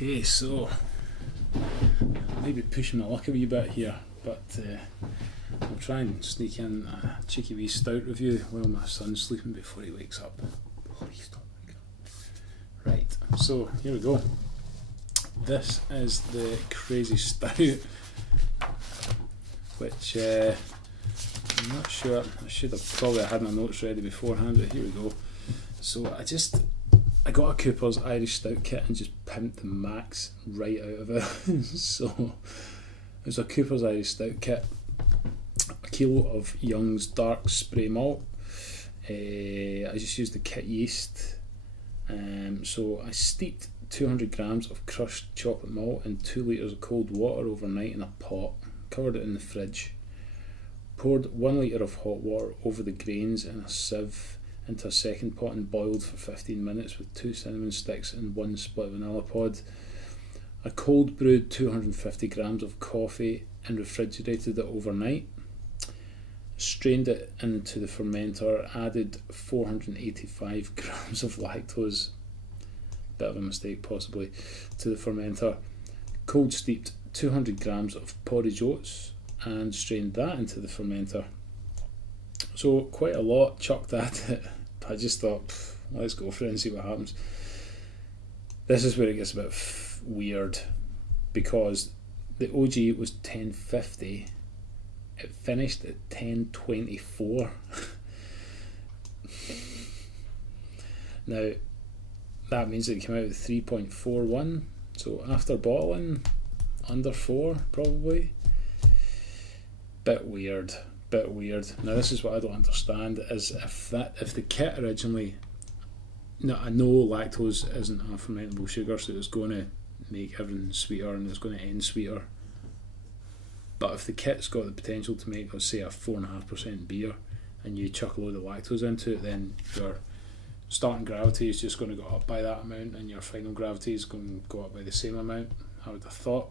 Okay, so maybe pushing my luck a wee bit here, but I'll try and sneak in a cheeky wee stout review while my son's sleeping before he wakes up. Please don't wake up. Right, so here we go. This is the Crazy Stout, which I'm not sure, I should have probably had my notes ready beforehand, but here we go. So I got a Coopers Irish Stout kit and just pimped the max right out of it. So it's a Coopers Irish Stout kit, a kilo of Young's dark spray malt. I just used the kit yeast. So I steeped 200 grams of crushed chocolate malt in 2 litres of cold water overnight in a pot, covered it in the fridge, poured 1 litre of hot water over the grains in a sieve into a second pot and boiled for 15 minutes with 2 cinnamon sticks and 1 split vanilla pod. I cold brewed 250 grams of coffee and refrigerated it overnight. Strained it into the fermenter, added 485 grams of lactose, bit of a mistake possibly, to the fermenter. Cold steeped 200 grams of porridge oats and strained that into the fermenter. So quite a lot chucked at it. I just thought, let's go for it and see what happens. This is where it gets a bit weird, because the OG was 1050. It finished at 1024. Now that means it came out with 3.41. So after bottling, under 4 probably. Bit weird. Now this is what I don't understand, is if the kit originally, I know lactose isn't a fermentable sugar, so it's going to make everything sweeter and it's going to end sweeter. But if the kit's got the potential to make, let's say, a 4.5% beer, and you chuck a load of lactose into it, then your starting gravity is just going to go up by that amount, and your final gravity is going to go up by the same amount, I would have thought.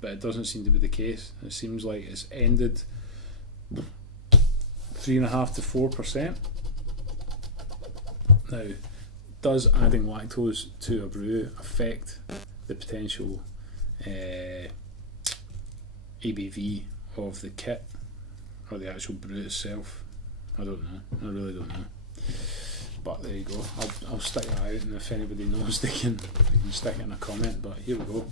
But it doesn't seem to be the case. It seems like it's ended 3.5 to 4%. Now, does adding lactose to a brew affect the potential ABV of the kit or the actual brew itself? I don't know. I really don't know. But there you go. I'll stick it out, and if anybody knows, they can stick it in a comment. But here we go.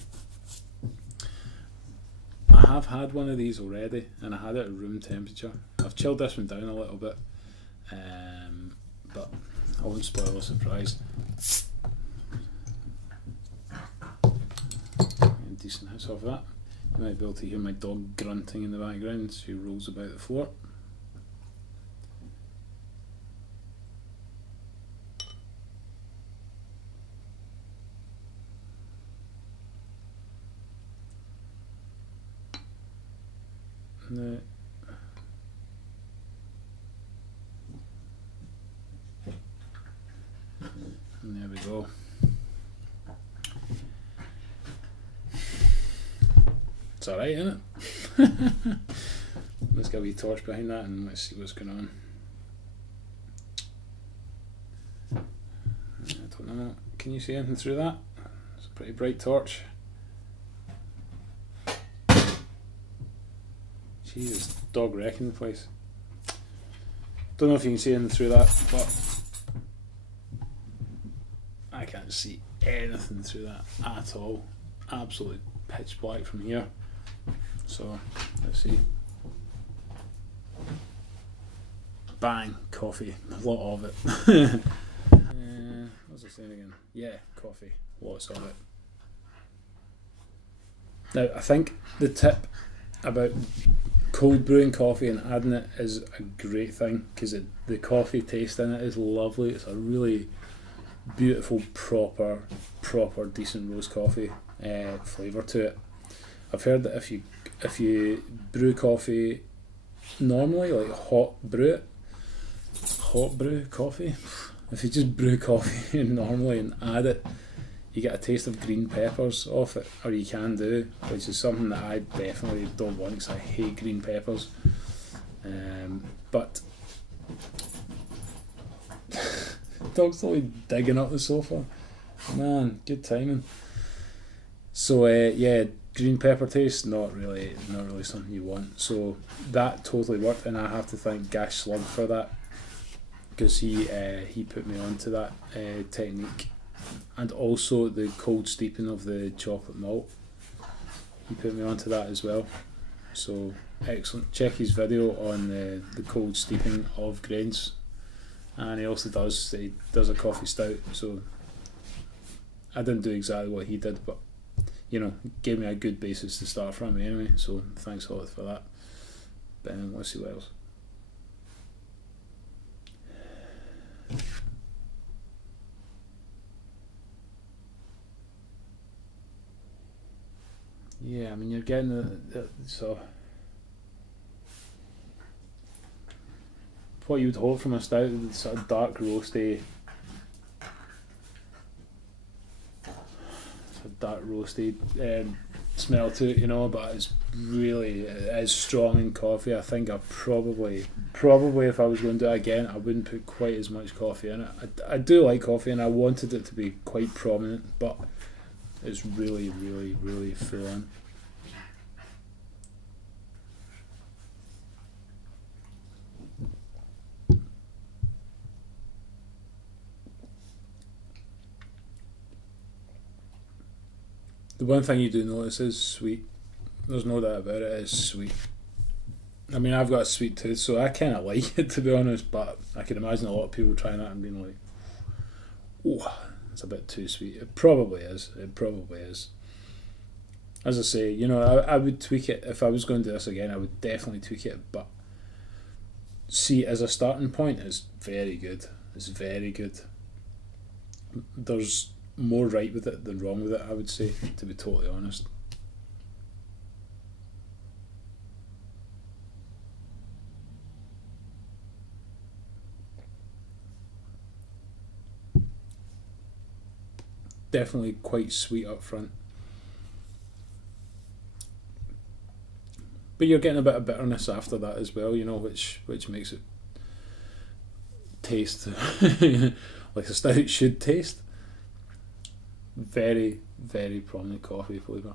I have had one of these already, and I had it at room temperature. I've chilled this one down a little bit, but I won't spoil the surprise. Decent hits off that. You might be able to hear my dog grunting in the background as she rolls about the floor. And there we go. It's alright, isn't it? Let's get a wee torch behind that and let's see what's going on. I don't know, can you see anything through that? It's a pretty bright torch. Jesus, dog wrecking the place. Don't know if you can see anything through that, but I can't see anything through that at all. Absolutely pitch black from here. So let's see. Bang, coffee, a lot of it. What was I saying again? Yeah, coffee, lots of it. Now I think the tip about cold brewing coffee and adding it is a great thing, because the coffee taste in it is lovely. It's a really beautiful, proper decent roast coffee flavour to it. I've heard that if you brew coffee normally, like hot brew coffee, if you just brew coffee normally and add it, you get a taste of green peppers off it, or you can do, which is something that I definitely don't want, because I hate green peppers. But dog's totally digging up the sofa. Man, good timing. So yeah, green pepper taste, not really something you want. So that totally worked, and I have to thank Gash Slug for that, because he put me onto that technique, and also the cold steeping of the chocolate malt. He put me onto that as well. So excellent. Check his video on the cold steeping of grains, and he also does a coffee stout. So I didn't do exactly what he did, but you know, gave me a good basis to start from anyway. So thanks a lot for that. But let's see what else. Yeah, I mean, you're getting the so what you would hope from a stout, the sort of dark roasty, smell to it, you know. But it's really strong in coffee. I think I probably if I was going to do it again, I wouldn't put quite as much coffee in it. I do like coffee, and I wanted it to be quite prominent, but it's really full on. The one thing you do notice is sweet. There's no doubt about it, it's sweet. I mean, I've got a sweet tooth, so I kind of like it, to be honest, but I can imagine a lot of people trying that and being like, oh, it's a bit too sweet. It probably is. As I say, you know, I would tweak it. If I was going to do this again, I would definitely tweak it, but see, as a starting point, it's very good. It's very good. There's more right with it than wrong with it, I would say, to be totally honest. Definitely quite sweet up front, but you're getting a bit of bitterness after that as well, you know, which makes it taste like a stout should taste. Very prominent coffee flavour.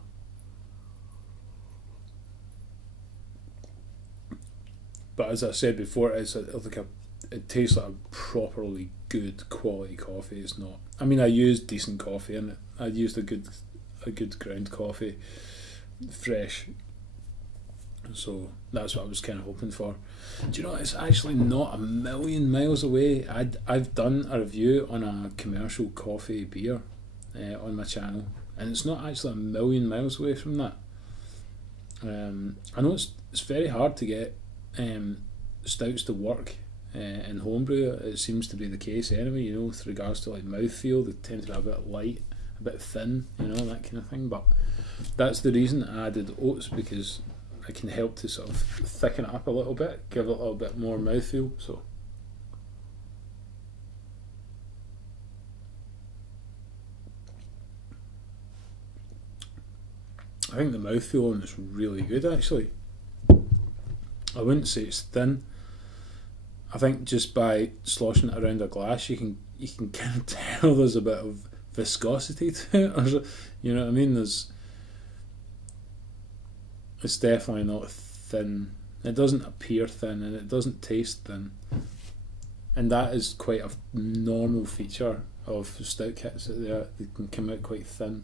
But as I said before, it tastes like a properly good quality coffee. It's not. I mean, I used decent coffee in it. I used a good ground coffee, fresh. So that's what I was kind of hoping for. Do you know, it's actually not a million miles away. I've done a review on a commercial coffee beer on my channel, and it's not actually a million miles away from that. I know it's very hard to get stouts to work in homebrew. It seems to be the case anyway, you know, with regards to like mouthfeel. They tend to be a bit light, a bit thin, you know, that kind of thing. But that's the reason I added oats, because it can help to sort of thicken it up a little bit, give it a little bit more mouthfeel. So I think the mouthfeel on is really good, actually. I wouldn't say it's thin. I think just by sloshing it around a glass, you can kind of tell there's a bit of viscosity to it, or, you know what I mean? It's definitely not thin. It doesn't appear thin, and it doesn't taste thin. And that is quite a normal feature of stout kits. They can come out quite thin.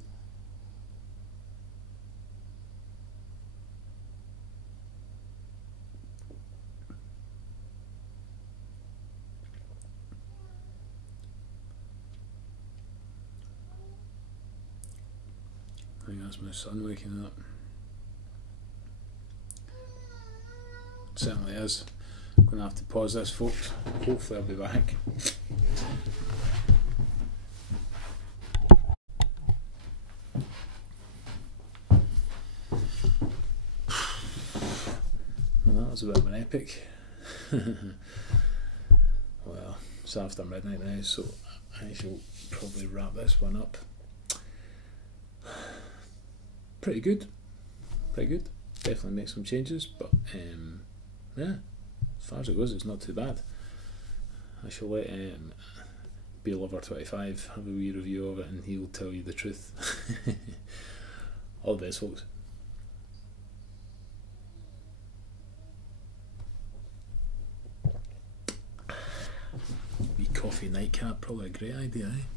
I think that's my son waking up. It certainly is. I'm going to have to pause this, folks. Hopefully I'll be back. Well, that was a bit of an epic. Well, it's after midnight now, so I shall probably wrap this one up. Pretty good. Definitely make some changes, but yeah, as far as it goes, it's not too bad. I shall let Beer Lover 25 have a wee review of it, and he'll tell you the truth. All the best, folks. Wee coffee nightcap, probably a great idea, eh?